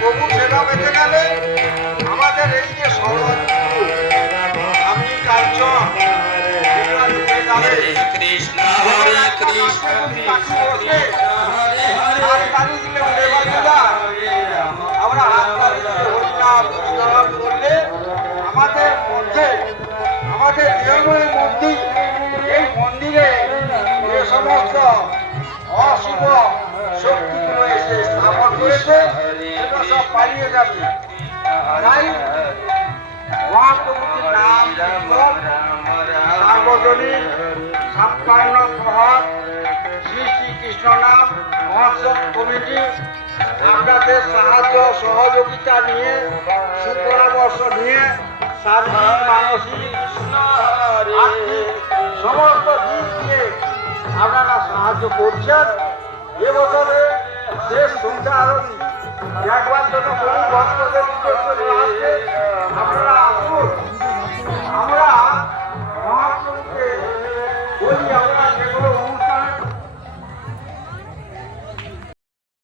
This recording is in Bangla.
প্রভু সেবা পেতে গেলে আমাদের এই যে শরৎ আমি কাঞ্চন এগুলো নিয়ে যাবে। কৃষ্ণ হরে কৃষ্ণ কৃষ্ণ কৃষ্ণ হরে হরে মন্দির এই মন্দিরে যে সমস্ত অশুভ শক্তিগুলো এসে স্থাপন করেছে সেগুলো সব পালিয়ে যাবে। তাই মহাপ্রভুর নাম সার্বজনীন ছাপ্পান্ন প্রহর, শ্রী শ্রীকৃষ্ণ নাম মহোৎসব কমিটি, আপনাদের সাহায্য সহযোগিতা নিয়ে, সুপরামর্শ নিয়ে শারীরিক মানসিক সমস্ত দিক দিয়ে আপনারা সাহায্য করছেন। এবছরে শেষ সংখ্যা আরতি। একবার জন্য হচ্ছে